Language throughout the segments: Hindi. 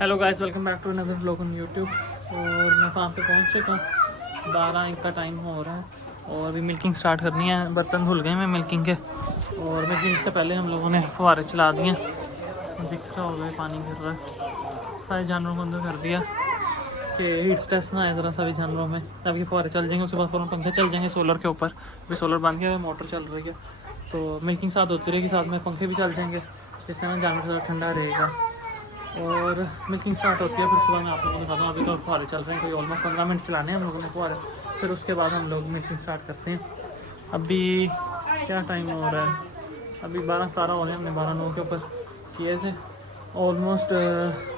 Hello guys, welcome back to another vlog on YouTube. और मैं फार्म पे पहुंच चुका हूँ। 12 का टाइम हो रहा है और अभी मिल्किंग स्टार्ट करनी है। बर्तन धुल गए मैं मिल्किंग के, और मिल्किंग से पहले हम लोगों ने फुहारे चला दिए। दिख रहा होगा पानी गिर रहा है। सारे जानवरों को अंदर कर दिया कि हीट स्ट्रेस ना आए ज़रा सभी जानवरों में। तब ये फुहारे चल जाएंगे, उसके बाद फ़ौरन पंखे चल जाएंगे सोलर के ऊपर। अभी सोलर बंद किया है, मोटर चल रही है, तो मिल्किंग साथ होती रहेगी, साथ में पंखे भी चल जाएंगे, जिससे ना जानवर थोड़ा ठंडा रहेगा। और मिल्किंग स्टार्ट होती है, फिर सुबह मैं आप लोगों को बताता हूँ। अभी तो फुहारे चल रहे हैं, कोई ऑलमोस्ट 15 मिनट चलाने हैं हम लोगों ने फुहारे, फिर उसके बाद हम लोग मिल्किंग स्टार्ट करते हैं। अभी क्या टाइम हो रहा है? अभी 12:17 हो रहे हैं। हमने 12:09 के ऊपर किए थे। ऑलमोस्ट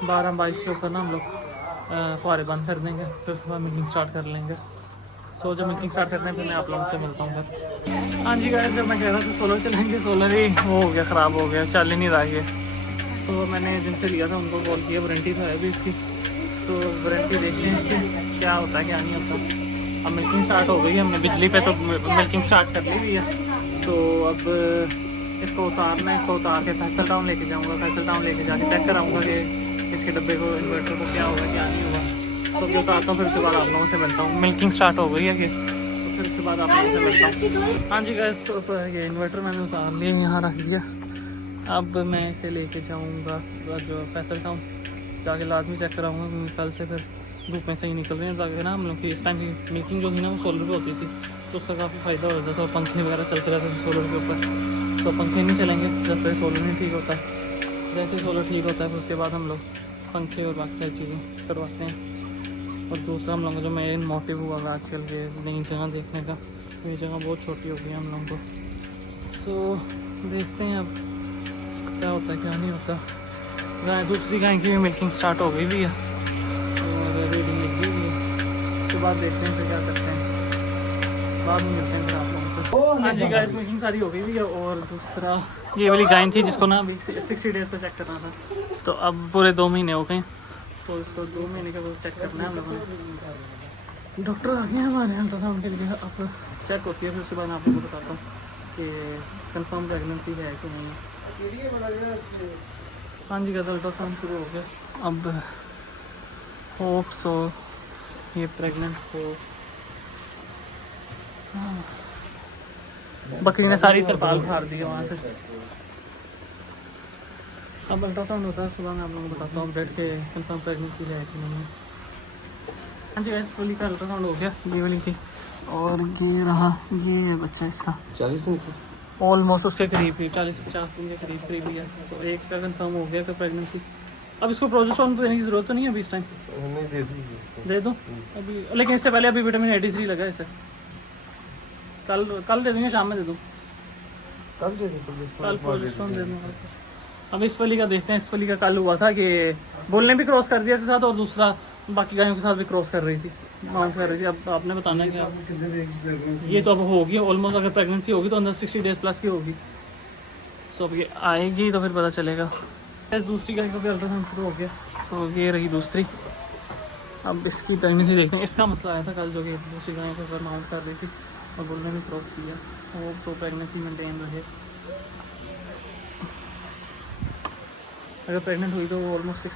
12:22 के ऊपर ना हम लोग फुहारे बंद कर देंगे, फिर सुबह मिल्किंग स्टार्ट कर लेंगे। सो जब मिल्किंग स्टार्ट करते हैं फिर मैं आप लोगों से मिलता हूँ फिर। हाँ जी गाइस, जब मैं कह रहा था सोलर चलाएंगे, सोलर ही वो हो गया, ख़राब हो गया, चल ही नहीं रहा ये। तो मैंने जिनसे लिया था उनको कॉल किया, वारंटी तो है भी इसकी, तो वारंटी देखते हैं इसकी क्या होता है क्या नहीं होता। अब मिल्किंग स्टार्ट हो गई है, हमने बिजली पे तो मिल्किंग स्टार्ट कर ली हुई है। तो अब इसको उतारना है, इसको उतार के फैसल टाउन लेके जाऊँगा। फैसल टाउन लेके जाके चेक कराऊँगा कि इसके डब्बे को, इन्वर्टर को क्या होगा क्या नहीं होगा। तो अभी उतारता हूँ, फिर उसके बाद आप लोगों से मिलता हूँ। मिल्किंग स्टार्ट हो गई है कि, तो फिर उसके बाद आप लोगों से मिलता हूँ। हाँ जी गैस, तो ये इन्वर्टर मैंने उतार लिया, यहाँ रख दिया। अब मैं इसे लेके जाऊँगा जो फैसल टाउन, जाके लाजमी चेक कराऊँगा। कल से फिर धूप में सही निकल रहे हैं, जाके ना हम लोग की इस टाइम की मीटिंग जो थी ना वो सोलर पे होती थी, तो उसका काफ़ी फ़ायदा हो जाता था। पंखे वगैरह चलते रहते थे सोलर के ऊपर, तो पंखे नहीं चलेंगे जब तक सोलर नहीं ठीक होता है। जैसे सोलर ठीक होता है फिर उसके बाद हम लोग पंखे और बाकी सारी चीज़ें करवाते हैं। और दूसरा हम लोगों का जो मेन मोटिव हुआ है आजकल के नई जगह देखने का, ये जगह बहुत छोटी हो गई है हम लोगों को। सो देखते हैं अब क्या होता है क्या नहीं होता। गाय, दूसरी गाय की भी मिल्किंग स्टार्ट हो गई भी है और रीडिंग लिख गई भी है। उसके बाद देखते हैं फिर क्या करते हैं, बाद में मिलते हैं फिर आप लोगों से। हाँ जी गाइस, मिल्किंग सारी हो गई भी है। और दूसरा ये वाली गाय थी जिसको ना अभी 60 डेज़ पर चेक करना था, तो अब पूरे 2 महीने हो गए, तो इसको 2 महीने का चेक करना है हम लोगों ने। डॉक्टर आ गए हैं हमारे अल्ट्रासाउंड के लिए, अब चेक होती है, फिर उसके बाद मैं आप लोगों को बताता हूँ कि कंफर्म प्रेगनेंसी है कि नहीं। हाँ जी गैस, अल्ट्रासाउंड शुरू हो गया। अब होप सो ये प्रेग्नेंट हो। हाँ। बकरी ने सारी तरपाल फाड़ दी है वहाँ से। अब अल्ट्रासाउंड होता है सुबह, मैं आप लोगों को बताता हूँ अपडेट के कंफर्म प्रेगनेंसी है कि नहीं है। हाँ जी गैस, वाली का अल्ट्रासाउंड हो गया, ये वाली थी, और ये रहा, ये बच्चा इसका 40 दिन ऑलमोस्ट उसके करीब ही 40-50 दिन के करीब ही है। तो एक का कंफर्म हो गया तो प्रेगनेंसी। अब इसको प्रोजेस्टेरोन देने की ज़रूरत तो नहीं है अभी इस टाइम? नहीं, दे दो अभी, लेकिन इससे पहले अभी विटामिन A3 लगा है इसे। कल दे देंगे, शाम में दे दूँ, कल प्रोजेस्टेरोन दे दूँगा। अब इस वाली का देखते हैं। इस वाली का कल हुआ था कि बोलने भी क्रॉस कर दिया इसके साथ, और दूसरा बाकी गायों के साथ भी क्रॉस कर रही थी, माउंट कर रही थी। अब आपने बताना है कि ये तो अब होगी ऑलमोस्ट, अगर प्रेगनेंसी होगी तो अंदर 60 डेज़ प्लस की होगी। सो अब ये आएगी तो फिर पता चलेगा। दूसरी गाय का भी अल्ट्रासाउंड शुरू हो गया। सो ये रही दूसरी। अब इसकी प्रेगनेंसी देखते हैं। इसका मसला आया था कल, जो कि दूसरी गाय को अगर माउंट कर रही थी और बोलने भी क्रॉस किया, वो तो प्रेगनेंसी मेंटेन रहे। अगर प्रेग्नेंट हुई तो वो ऑलमोस्ट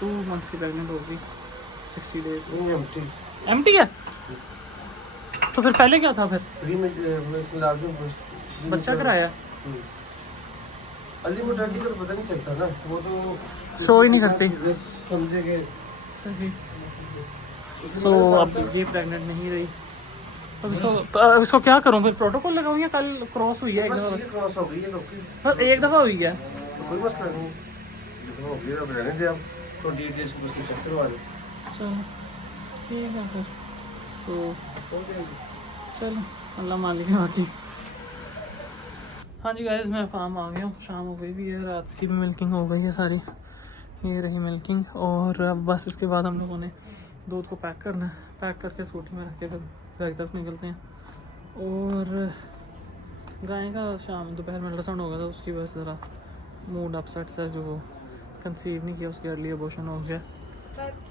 2 मंथ्स की प्रेग्नेंट होगी, 60 डेज। एम्प्टी है तो फिर पहले क्या था? फिर बच्चा कराया मोटाकी तो पता नहीं चलता ना, वो तो शो ही नहीं करती, समझेंगे सही। सो अब ये प्रेग्नेंट नहीं रही। अब इसको क्या करूं फिर? प्रोटोकॉल लगाऊं या कल क्रॉस हुई है एक दफ़ा? क्रॉस हो गई है डॉक्टर, बस एक दफ़ा हुई है तो कोई मसला नहीं हो गया। अब रहने दे, अब तो डीएनएस को उसकी चेक करवा दे। चलो ठीक है फिर। सो चलो, अल्लाह मालिक है बाकी। हाँ जी गाइस, मैं फार्म आ गया हूँ, शाम हो गई भी है, रात की भी मिल्किंग हो गई है सारी। ये रही मिल्किंग, और अब बस इसके बाद हम लोगों ने दूध को पैक करना है। पैक करके स्कूटी में रख के फिर घर तक निकलते हैं। और गाय का दोपहर में अल्ट्रासाउंड हो गया था, उसकी वजह से ज़रा मूड अपसेट सा, जो कंसीव नहीं किया उसकी अर्ली अबॉर्शन हो गया।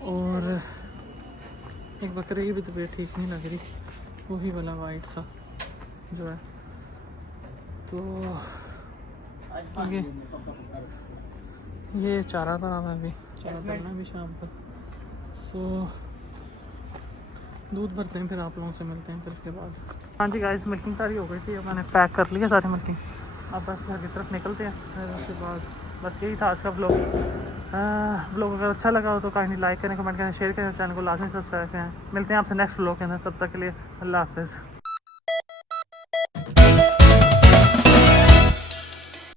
और एक बकरे की भी तबीयत ठीक नहीं लग रही, वही वाला वाइट सा जो है। तो ये चारा बना हुआ है, अभी चारा करना है अभी शाम को। सो दूध भरते हैं, फिर आप लोगों से मिलते हैं फिर उसके बाद। हाँ जी गाइस, मिल्किंग सारी हो गई थी, अब मैंने पैक कर लिया सारी मिल्किंग। अब बस घर की तरफ निकलते हैं, फिर उसके बाद बस यही था आज का व्लॉग। व्लॉग अगर अच्छा लगा हो तो काइंडली लाइक करें, कमेंट करें, शेयर करें, चैनल को लाजमी सब्सक्राइब करें। मिलते हैं आपसे नेक्स्ट व्लॉग के अंदर, तब तक के लिए अल्लाह हाफ़िज़।